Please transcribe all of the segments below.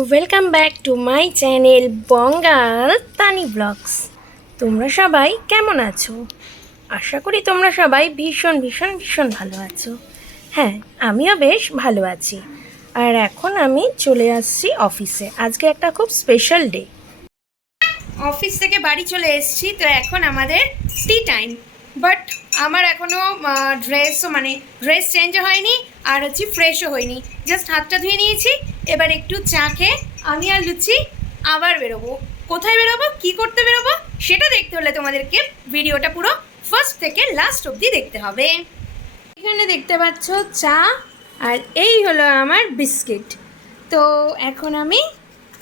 Welcome back to my channel Bangal Tani vlogs তোমরা সবাই কেমন আছো? আশা করি তোমরা সবাই ভীষণ ভীষণ ভীষণ ভালো আছো। হ্যাঁ আমিও বেশ ভালো আছি। আর এখন আমি চলে আসছি অফিসে। আজকে একটা খুব স্পেশাল ডে অফিস থেকে বাড়ি চলে এসেছি, তো এখন আমাদের টি টাইম বাট আমার এখনও ড্রেসও মানে ড্রেস চেঞ্জও হয়নি, আর হচ্ছে ফ্রেশও হয়নি। জাস্ট হাতটা ধুয়ে নিয়েছি এবার একটু চা খেয়ে আমি আর লুচি আবার বেরোবো। কোথায় বেরোবো? কি করতে বেরোবো? সেটা দেখতে হলে তোমাদেরকে ভিডিওটা পুরো ফার্স্ট থেকে লাস্ট অবধি দেখতে হবে। এখানে দেখতে পাচ্ছ চা, আর এই হলো আমার বিস্কিট। তো এখন আমি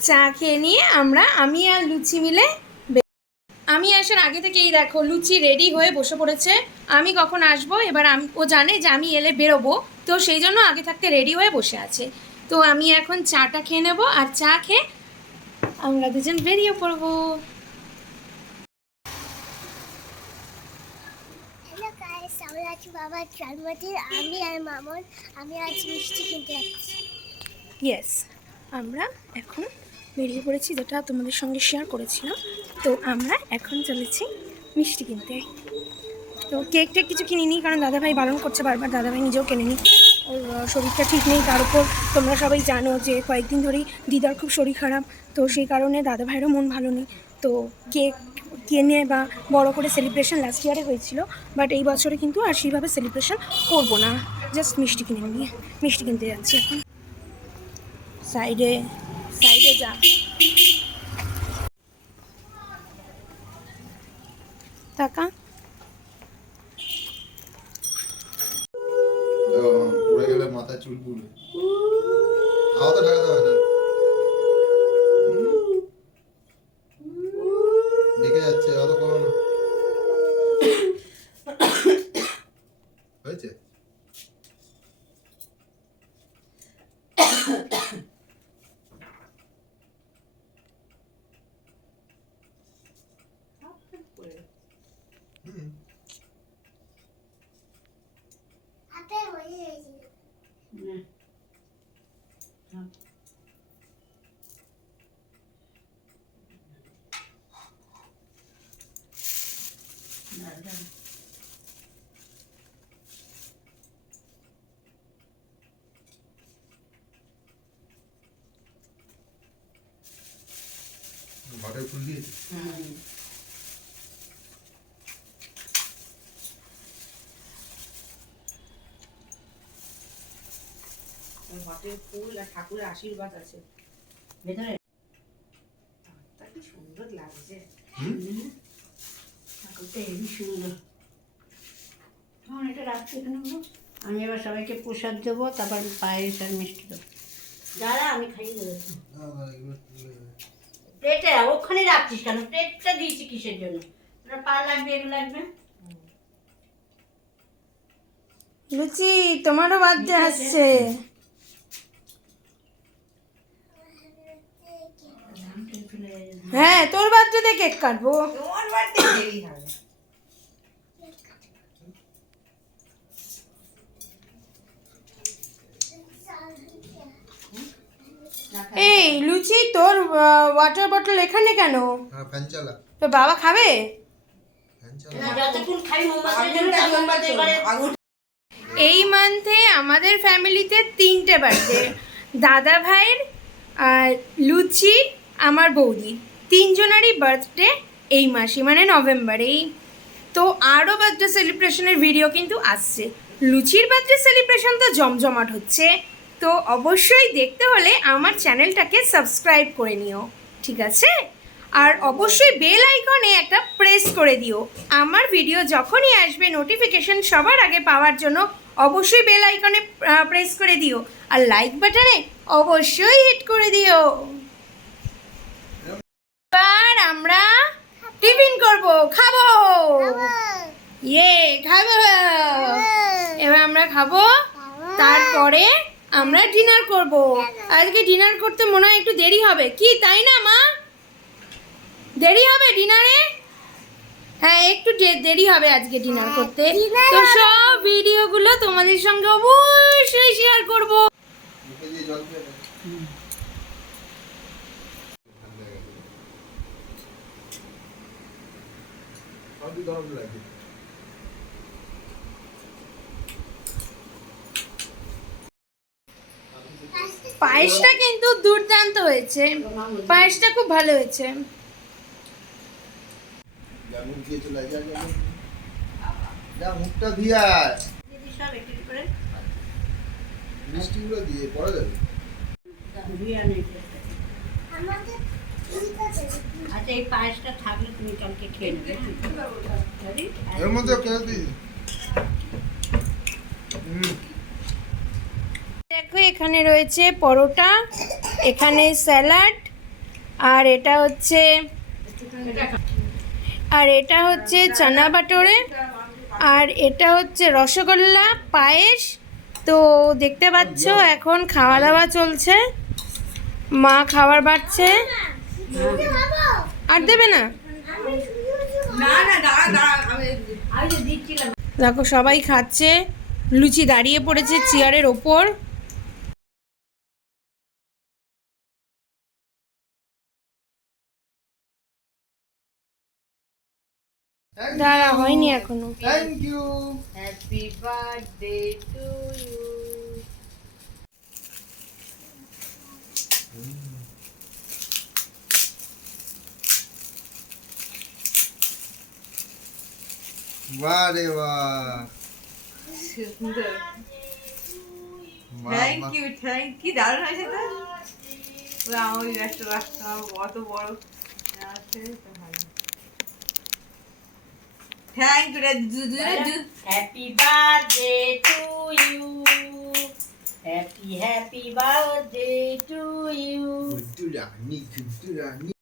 চা খেয়ে নিয়ে আমরা, আমি আর লুচি মিলে আমি আসার আগে থেকেই দেখো, লুচি রেডি হয়ে বসে পড়েছে। আমি কখন আসব? এবার আমি ও জানে যে আমি এলে বেরোবো। তো সেই জন্য আগে থাকতে রেডি হয়ে বসে আছে। তো আমি এখন চাটা খেয়ে নেব আর চা খেয়ে আমরা দুজন বেরিয়ে পড়ব। আমরা বাবার জন্মদিন আমি আর মামন আমি আজ মিষ্টি কিনতে যাচ্ছি। ইয়েস আমরা এখন বেরিয়ে পড়েছি যেটা তোমাদের সঙ্গে শেয়ার করেছিলাম। তো আমরা এখন চলেছি মিষ্টি কিনতে। তো কেক টেক কিছু কিনিনি কারণ দাদাভাই বারণ করছে বারবার দাদাভাই নিজেও কেনেনি। ওর শরীরটা ঠিক নেই। তার উপর তোমরা সবাই জানো যে কয়েকদিন ধরেই দিদার খুব শরীর খারাপ। তো সেই কারণে দাদা ভাইয়েরও মন ভালো নেই। তো কেক কিনে বা বড় করে সেলিব্রেশন লাস্ট ইয়ারে হয়েছিল। বাট এই বছরে কিন্তু আর সেইভাবে সেলিব্রেশন করব না। জাস্ট মিষ্টি কিনে নিয়ে, মিষ্টি কিনতে যাচ্ছি এখন। সাইডে সাইডে যা। টাকা পড়ে গেলে মাথায় চুল পুড়বে হাওয়াতে ঢাকাতে হয় না ডেকে যাচ্ছে অত করো না হয়েছে হুম হাতে হয়ে গেছে ঘাটে ফুল দিয়েছে। ঘটের ফুল আর ঠাকুরের আশীর্বাদ আছে। ভেতরে। কি সুন্দর লাগছে। ঠাকুরটা হেবি সুন্দর। তখন এটা রাখছি এখানে আমি এবার সবাইকে প্রসাদ দেবো তারপর পায়েস আর মিষ্টি দেবো। যারা আমি খাইয়ে দেবো। প্লেটে ওখানে রাখছিস কেন? প্লেটটা দিয়েছি কিসের জন্য? তোরা পা লাগবে এগুলো লাগবে? লুচি তোমারও বার্থডে আসছে। হ্যাঁ তোর বার্থডেতে কেক কাটবো। তোমার বাড়িতে এই লুচি তোর ওয়াটার বটল এখানে কেন? হ্যাঁ তোর বাবা খাবে? এই মান্থে আমাদের ফ্যামিলিতে তিনটে বার্থডে দাদা ভাইয়ের আর লুচি আমার বৌদি। তিনজনেরই বার্থডে এই মাসে মানে নভেম্বরেই। তো আরও বার্থডে সেলিব্রেশনের ভিডিও কিন্তু আসছে। লুচির বার্থডে সেলিব্রেশন তো জমজমাট হচ্ছে। তো অবশ্যই দেখতে হলে আমার চ্যানেলটাকে সাবস্ক্রাইব করে নিও ঠিক আছে? আর অবশ্যই বেল আইকনে একটা প্রেস করে দিও। আমার ভিডিও যখনই আসবে নোটিফিকেশন সবার আগে পাওয়ার জন্য অবশ্যই বেল আইকনে প্রেস করে দিও। আর লাইক বাটনে অবশ্যই হিট করে দিও। এবার আমরা টিফিন করব খাব! ইয়ে খাব! এবার আমরা খাব। তারপরে আমরা ডিনার করব। আজকে ডিনার করতে মনে হয় একটু দেরি হবে। কি তাই না মা? দেরি হবে ডিনারে হ্যাঁ একটু দেরি হবে আজকে ডিনার হ্যাঁ, করতে। তো সব ভিডিওগুলো তোমাদের সঙ্গে অবশ্যই শেয়ার করব। পায়েসটা কিন্তু দুর্দান্ত হয়েছে পায়েসটা খুব ভালো হয়েছে দিয়ে। মুখটা দিয়ে আয় মিষ্টিগুলো পরে যাবে। আচ্ছা এই পায়েসটা থাকলে তুমি কালকে খেয়ে নেবে? এর মধ্যে খেয়ে দিই হুম দেখো এখানে রয়েছে পরোটা এখানে স্যালাড আর এটা হচ্ছে আর এটা হচ্ছে চানা বাটোরে আর এটা হচ্ছে রসগোল্লা পায়েস। তো দেখতে পাচ্ছ এখন খাওয়া দাওয়া চলছে। মা খাবার বাড়ছে। আর দেবে না? দেখো সবাই খাচ্ছে। লুচি দাঁড়িয়ে পড়েছে চেয়ারের ওপর। দাঁড়া হয়নি এখনও। Thank you happy birthday to you বাহ রে বাহ সুন্দর থ্যাংক ইউ থ্যাংক কি দারুণ হয়েছে তো। আমার একটা রাস্তা অত বড়। আছে Thank you. Happy birthday to you. Happy, happy birthday to you.